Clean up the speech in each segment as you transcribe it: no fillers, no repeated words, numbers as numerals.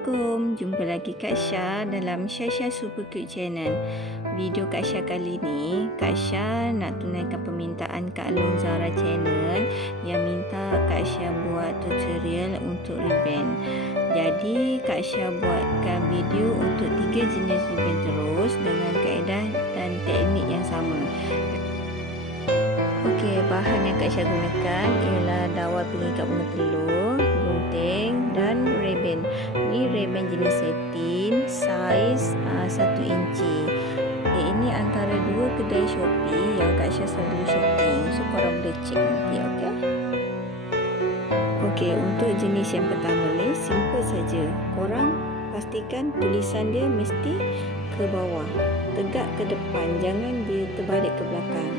Assalamualaikum, jumpa lagi Kak Syah dalam Syah Super Cute Channel. Video Kak Syah kali ni, Kak Syah nak tunaikan permintaan Kak Long Zara Channel yang minta Kak Syah buat tutorial untuk ribbon. Jadi Kak Syah buatkan video untuk 3 jenis ribbon terus dengan kaedah dan teknik yang sama. Okey, bahan yang Kak Syah gunakan ialah dawai pengikat bunga telur, gunting dan ribbon. Ini ribbon jenis satin, saiz 1 inci. Ini antara 2 kedai Shopee yang Kak Syah selalu shopping. So korang boleh check nanti, okey? Okey, untuk jenis yang pertama ni simple saja. Korang pastikan tulisan dia mesti ke bawah, tegak ke depan, jangan dia terbalik ke belakang.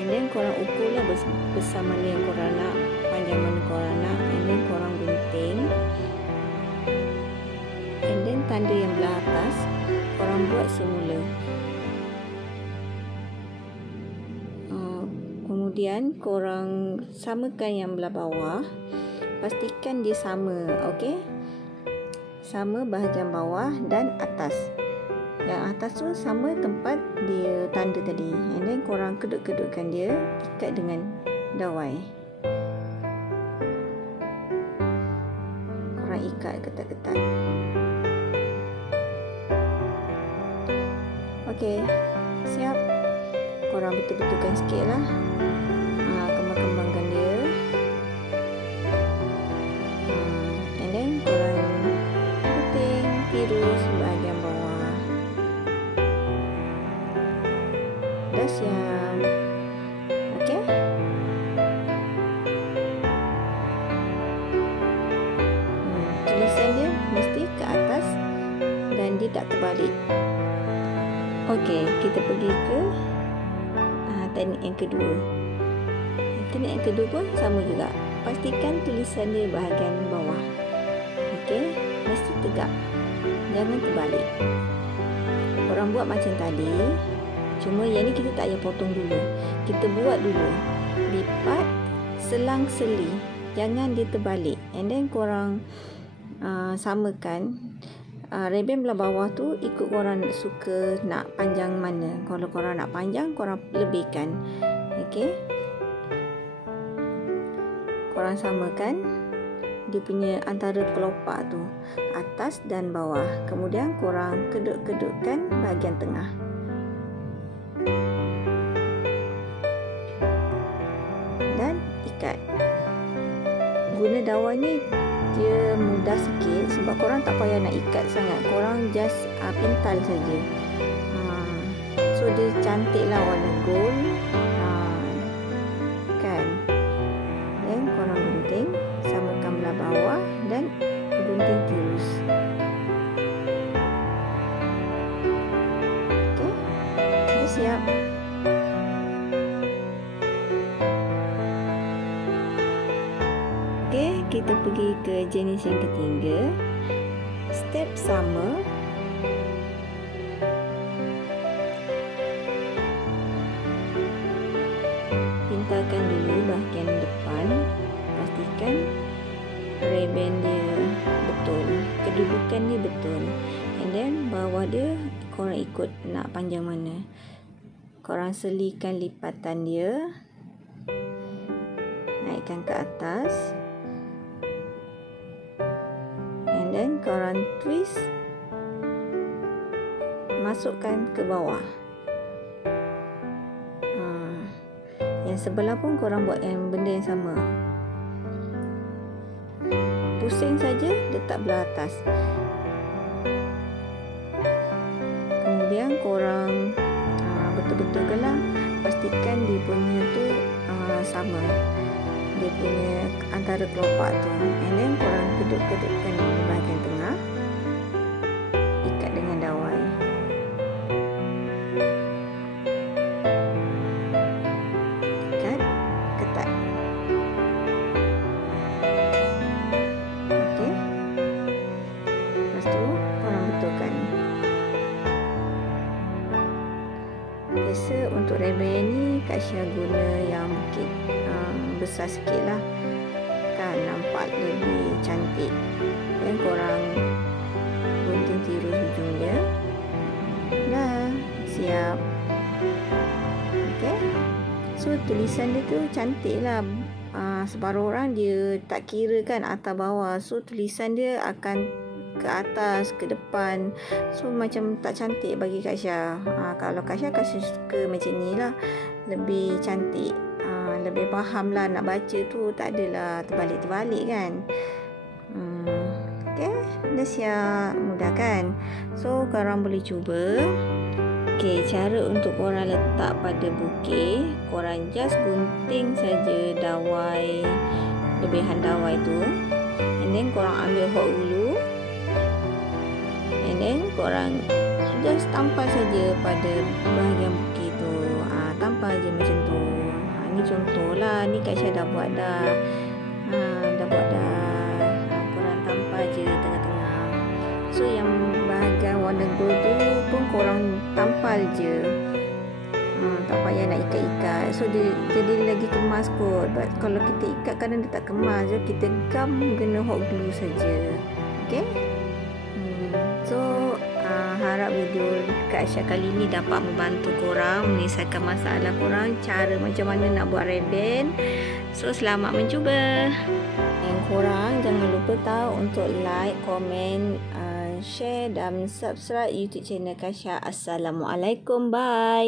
And then korang ukurlah besar mana yang korang nak, panjang mana korang nak, and then korang gunting. And then tanda yang belah atas korang buat semula. Kemudian korang samakan yang belah bawah. Pastikan dia sama, okey? Sama bahagian bawah dan atas. Yang atas tu sama tempat dia tanda tadi. And then korang kedut-kedutkan dia, ikat dengan dawai. Korang ikat ketat-ketat. Okey, siap. Korang betul-betulkan sikit lah. Kembang-kembangkan dia. And then korang gunting tirus bahagian bawah. Dah siap. Okey. Tulisan dia mesti ke atas dan dia tak terbalik. Okey, kita pergi ke teknik yang kedua. Teknik yang kedua pun sama juga. Pastikan tulisan dia bahagian bawah. Okey, mesti tegak. Jangan terbalik. Korang buat macam tadi. Cuma yang ni kita tak payah potong dulu. Kita buat dulu. Lipat, selang-seli. Jangan dia terbalik. And then korang samakan. Ribbon belah bawah tu ikut korang suka nak panjang mana. Kalau korang nak panjang, korang lebihkan. Okey. Korang samakan dia punya antara kelopak tu, atas dan bawah. Kemudian korang kedut-kedutkan bahagian tengah. Dan ikat. Guna dawai ni dia mudah sikit sebab korang tak payah nak ikat sangat. Korang just pintal saja. So dia cantik lah warna gold. Kan? Dan korang gunting, samakan belah bawah dan gunting tirus. Okey. Dah siap. Okey, kita pergi ke jenis yang ketiga. Step sama. Pintalkan dulu bahagian depan. Pastikan ribbon dia betul, kedudukan dia betul. And then bawah dia korang ikut nak panjang mana. Korang selikan lipatan dia. Naikkan ke atas. And then korang twist, masukkan ke bawah. Yang sebelah pun korang buat yang benda yang sama. Pusing saja, letak belah atas. Kemudian korang betul-betulkanlah, pastikan dia punya tu sama. Dia punya antara kelopak tu. And then korang kedut-kedutkan di bahagian tengah. Ikat dengan dawai. Ikat ketat. Okey. Lepas tu korang betulkan. Biasa untuk ribbon ni Kak Syah guna yang bukit besar sikit lah, kan nampak lebih cantik. Dan korang siap. Okay. So tulisan dia tu cantik lah. Separuh orang dia tak kira kan atas bawah. So tulisan dia akan ke atas, ke depan. So macam tak cantik bagi Kak Syah. Kalau Kak Syah suka macam ni lah, lebih cantik, lebih faham lah nak baca tu, tak adalah terbalik-terbalik kan. Okay, dah siap, mudah kan. So korang boleh cuba. Okay, cara untuk korang letak pada bukit, korang just gunting saja dawai, lebihan dawai tu, and then korang ambil hot glue, and then korang just tampal saja pada bahagian bukit tu. Tampal je macam tu. Ni contoh lah, ni Kak Syah dah buat dah. Korang tampal je tengah-tengah. So yang bahagian warna gold tu pun korang tampal je. Tak payah nak ikat-ikat. So dia jadi lagi kemas kot. But kalau kita ikat kadang dia tak kemas. So kita gam guna hot glue saja. Okay. So harap video Kak Syah kali ni dapat membantu korang menyelesaikan masalah korang, cara macam mana nak buat reband. So selamat mencuba. Dan korang jangan lupa tahu untuk like, komen, share dan subscribe YouTube channel Kak Syah. Assalamualaikum, bye.